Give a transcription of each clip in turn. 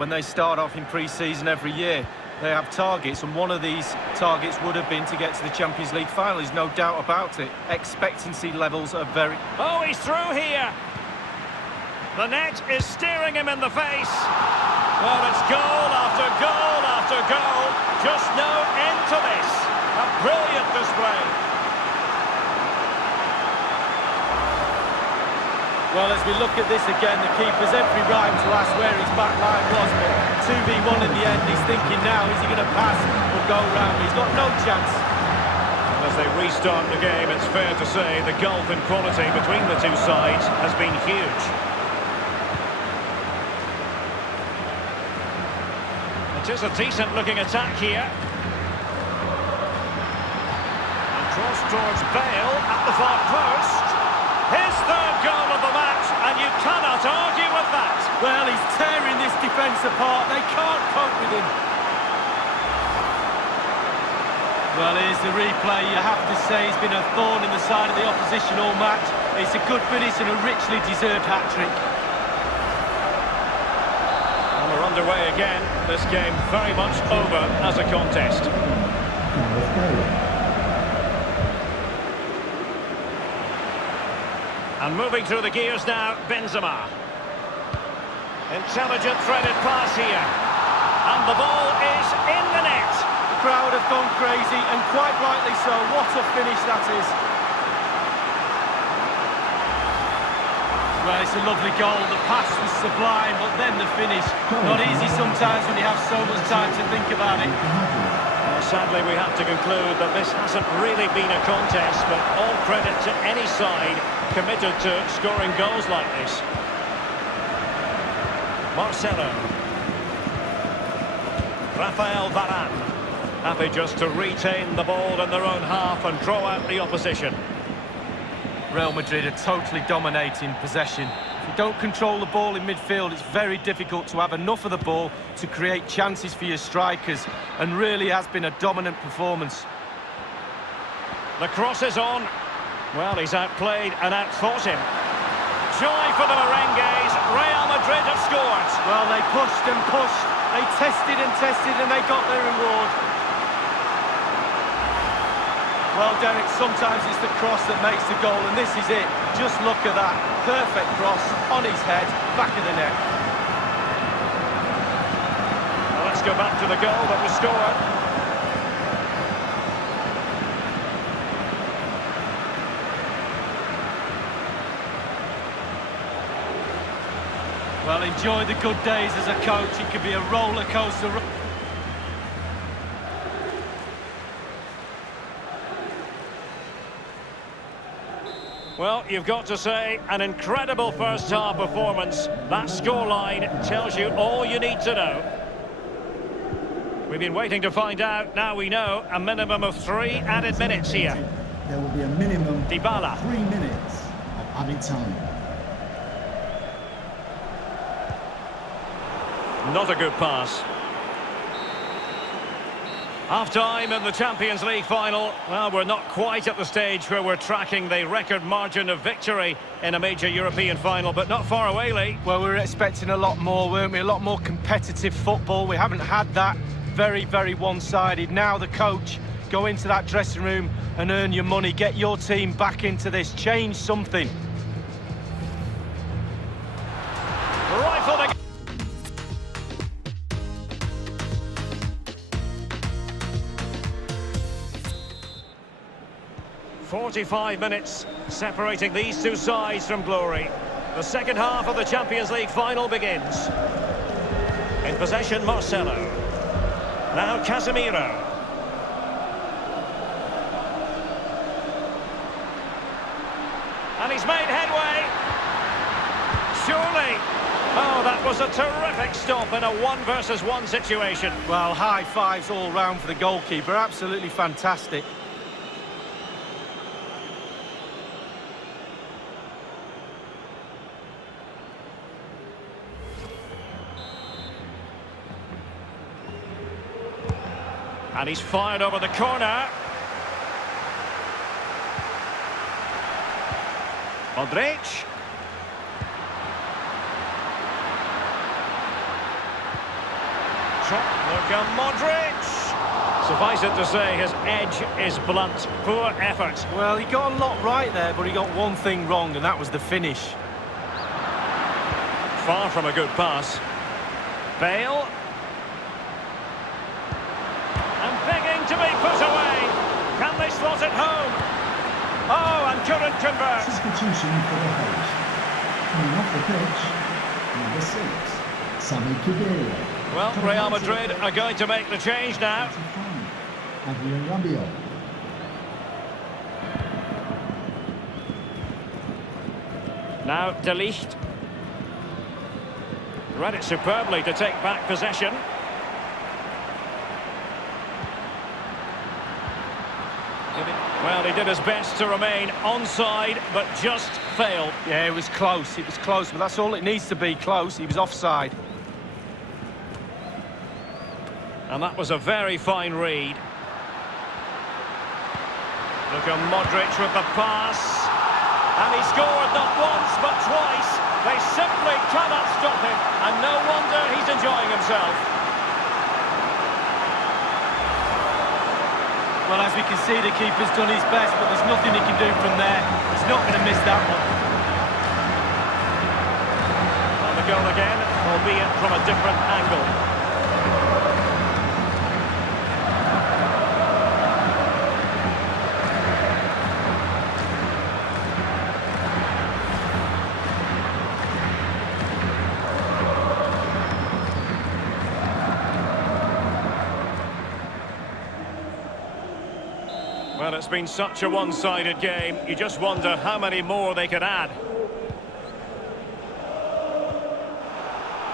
When they start off in pre-season every year, they have targets, and one of these targets would have been to get to the Champions League final. There's no doubt about it. Expectancy levels are very... Oh, he's through here. The net is staring him in the face. Well, it's goal after goal after goal. Just no end to this. A brilliant display. Well, as we look at this again, the keeper's every right to ask where his back line was, but 2v1 in the end, he's thinking now, is he going to pass or go round? He's got no chance. As they restart the game, it's fair to say the gulf in quality between the two sides has been huge. It is a decent-looking attack here. And cross towards Bale at the far post. His third goal of the match, and you cannot argue with that. Well, he's tearing this defence apart. They can't cope with him. Well, here's the replay. You have to say he's been a thorn in the side of the opposition all match. It's a good finish and a richly deserved hat-trick. And we're underway again. This game very much over as a contest. And moving through the gears now, Benzema. Intelligent threaded pass here. And the ball is in the net. The crowd have gone crazy, and quite rightly so. What a finish that is. Well, it's a lovely goal. The pass was sublime, but then the finish. Not easy sometimes when you have so much time to think about it. Sadly, we have to conclude that this hasn't really been a contest, but all credit to any side committed to scoring goals like this. Marcelo. Rafael Varane. Happy just to retain the ball in their own half and draw out the opposition. Real Madrid are totally dominating possession. If you don't control the ball in midfield, it's very difficult to have enough of the ball to create chances for your strikers, and really has been a dominant performance. The cross is on. Well, he's outplayed and outfought him. Joy for the merengues. Real Madrid have scored. Well, they pushed and pushed. They tested and tested, and they got their reward. Well, Derek, sometimes it's the cross that makes the goal, and this is it. Just look at that. Perfect cross on his head, back of the net. Well, let's go back to the goal that was scored. Well, enjoy the good days as a coach. It could be a roller coaster. Well, you've got to say, an incredible first-half performance. That scoreline tells you all you need to know. We've been waiting to find out. Now we know a minimum of 3 added minutes here. There will be a minimum Dybala. of 3 minutes of added time. Not a good pass. Half-time in the Champions League final. Well, we're not quite at the stage where we're tracking the record margin of victory in a major European final, but not far away, Lee. Well, we were expecting a lot more, weren't we? A lot more competitive football. We haven't had that. Very, very one-sided. Now the coach, go into that dressing room and earn your money. Get your team back into this. Change something. Rifled again. 45 minutes separating these two sides from glory. The second half of the Champions League final begins. In possession, Marcelo. Now Casemiro. And he's made headway. Surely. Oh, that was a terrific stop in a 1-versus-1 situation. Well, high fives all round for the goalkeeper. Absolutely fantastic. And he's fired over the corner. Modric. Luka Modric. Suffice it to say, his edge is blunt. Poor effort. Well, he got a lot right there, but he got one thing wrong, and that was the finish. Far from a good pass. Bale. And begging to be put away. Can they slot it home? Oh, and couldn't convert. Substitution for the host. Coming off the pitch, number 6, Sami Khedira. Well, Real Madrid are going to make the change now. Adrian Rabiot. Now De Ligt. Read it superbly to take back possession. Well, he did his best to remain onside, but just failed. Yeah, it was close, but that's all it needs to be, close. He was offside. And that was a very fine read. Luka Modric with the pass. And he scored not once, but twice. They simply cannot stop him. And no wonder he's enjoying himself. Well, as we can see, the keeper's done his best, but there's nothing he can do from there. He's not going to miss that one. And the goal again, albeit from a different angle. Well, it's been such a one-sided game. You just wonder how many more they could add.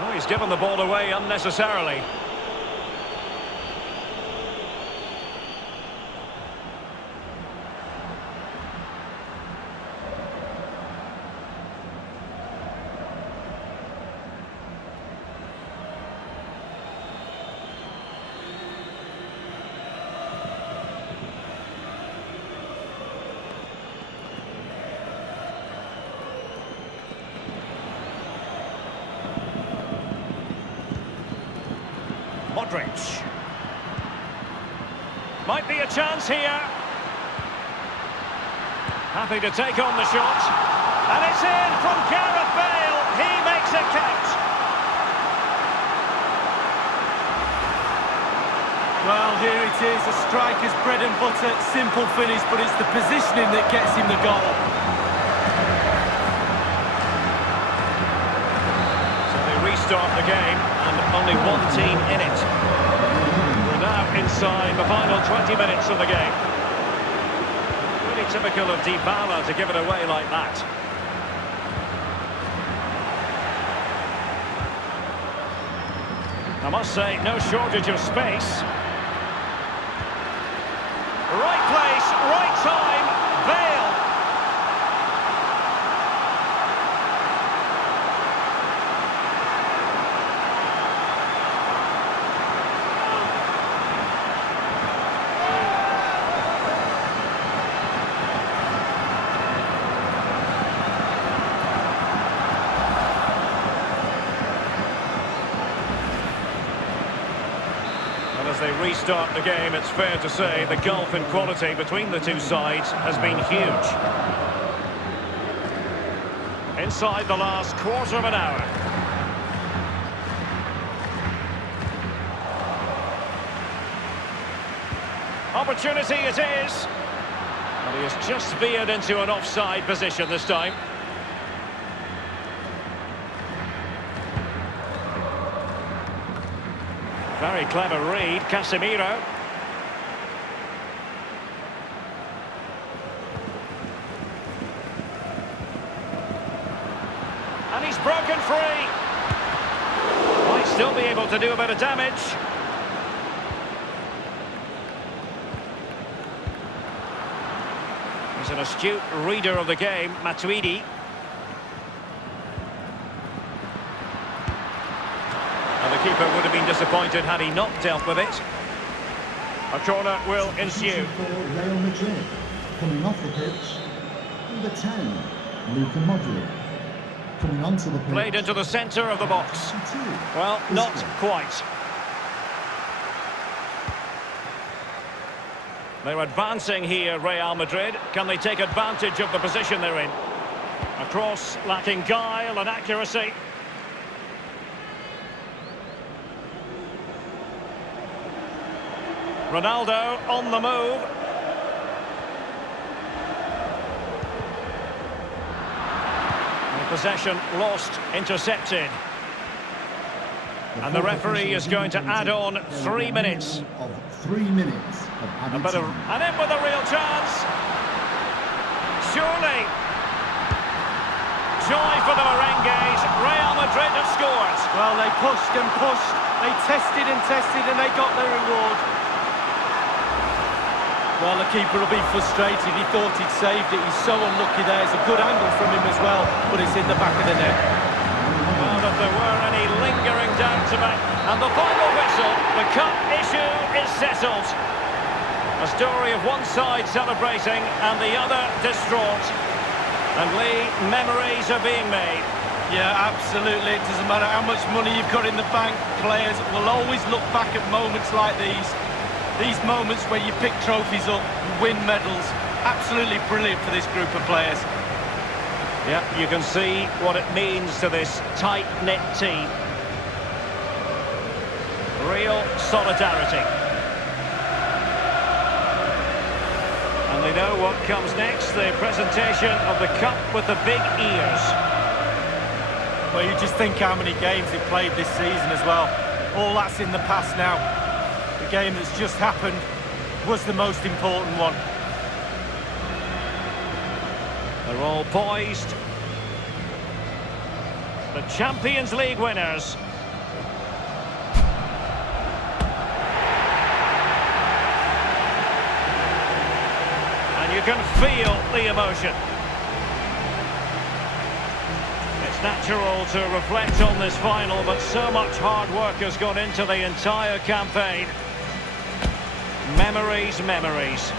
Oh, he's given the ball away unnecessarily. Modric. Might be a chance here. Happy to take on the shot. And it's in from Gareth Bale. He makes it count. Well, here it is, a striker's bread and butter, simple finish, but it's the positioning that gets him the goal. So they restart the game, and only one team in it. We're now inside the final 20 minutes of the game. Really typical of Dybala to give it away like that. I must say, no shortage of space. Right place, right time, Bale. As they restart the game, it's fair to say the gulf in quality between the two sides has been huge. Inside the last quarter of an hour. Opportunity it is. And he has just veered into an offside position this time. Very clever read, Casemiro. And he's broken free. Might still be able to do a bit of damage. He's an astute reader of the game, Matuidi. The keeper would have been disappointed had he not dealt with it. A corner will ensue. For Real Madrid, coming off the pitch, number 10, Luka Modric. Coming onto the pitch. Played into the centre of the box. Well, not quite. They're advancing here, Real Madrid. Can they take advantage of the position they're in? A cross lacking guile and accuracy. Ronaldo on the move. And possession lost, intercepted. And the referee is going to add on 3 minutes. Of 3 minutes of added time. And in with a real chance. Surely. Joy for the merengues. Real Madrid have scored. Well, they pushed and pushed. They tested and tested and they got their reward. Well, the keeper will be frustrated. He thought he'd saved it. He's so unlucky there. It's a good angle from him as well, but it's in the back of the net. Well, if there were any lingering doubts about... And the final whistle, the cup issue is settled. A story of one side celebrating and the other distraught. And Lee, memories are being made. Yeah, absolutely. It doesn't matter how much money you've got in the bank. Players will always look back at moments like these. These moments where you pick trophies up, you win medals. Absolutely brilliant for this group of players. Yeah, you can see what it means to this tight-knit team. Real solidarity. And they know what comes next, the presentation of the cup with the big ears. Well, you just think how many games they've played this season as well. All that's in the past now. The game that's just happened was the most important one. They're all poised. The Champions League winners. And you can feel the emotion. It's natural to reflect on this final, but so much hard work has gone into the entire campaign. Memories, memories.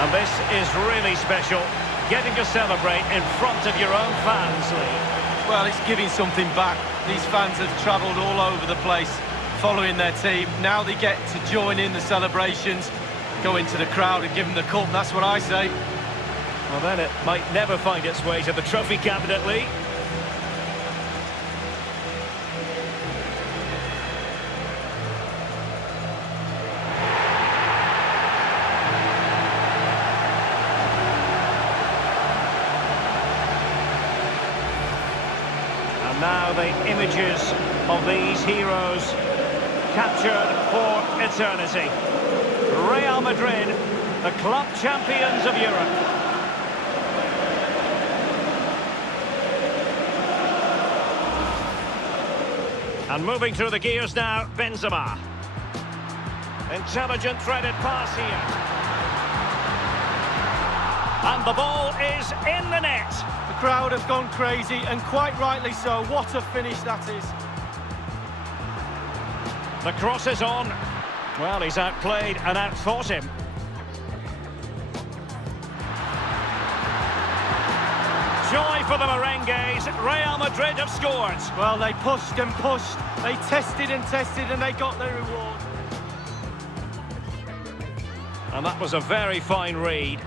And this is really special, getting to celebrate in front of your own fans, Lee. Well, it's giving something back. These fans have travelled all over the place following their team. Now they get to join in the celebrations, go into the crowd and give them the cup. That's what I say. Well, then it might never find its way to the trophy cabinet, Lee. And now the images of these heroes captured for eternity. Real Madrid, the club champions of Europe. And moving through the gears now, Benzema. Intelligent threaded pass here. And the ball is in the net. The crowd have gone crazy, and quite rightly so. What a finish that is. The cross is on. Well, he's outplayed and outthought him. Joy for the merengues. Real Madrid have scored. Well, they pushed and pushed. They tested and tested, and they got their reward. And that was a very fine read.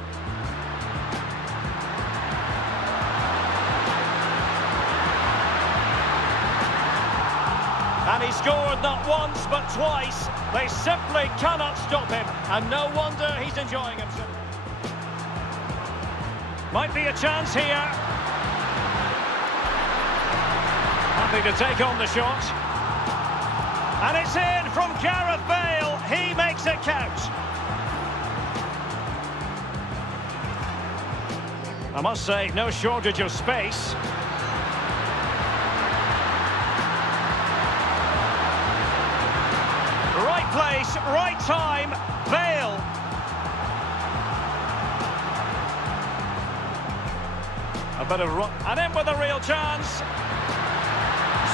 And he scored not once, but twice. They simply cannot stop him. And no wonder he's enjoying himself. Might be a chance here. Happy to take on the shot. And it's in from Gareth Bale. He makes it count. I must say, no shortage of space. Right place, right time. Bale. A bit of run. And in with a real chance.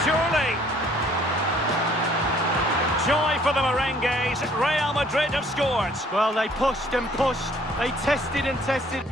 Surely. Joy for the merengues. Real Madrid have scored. Well, they pushed and pushed. They tested and tested.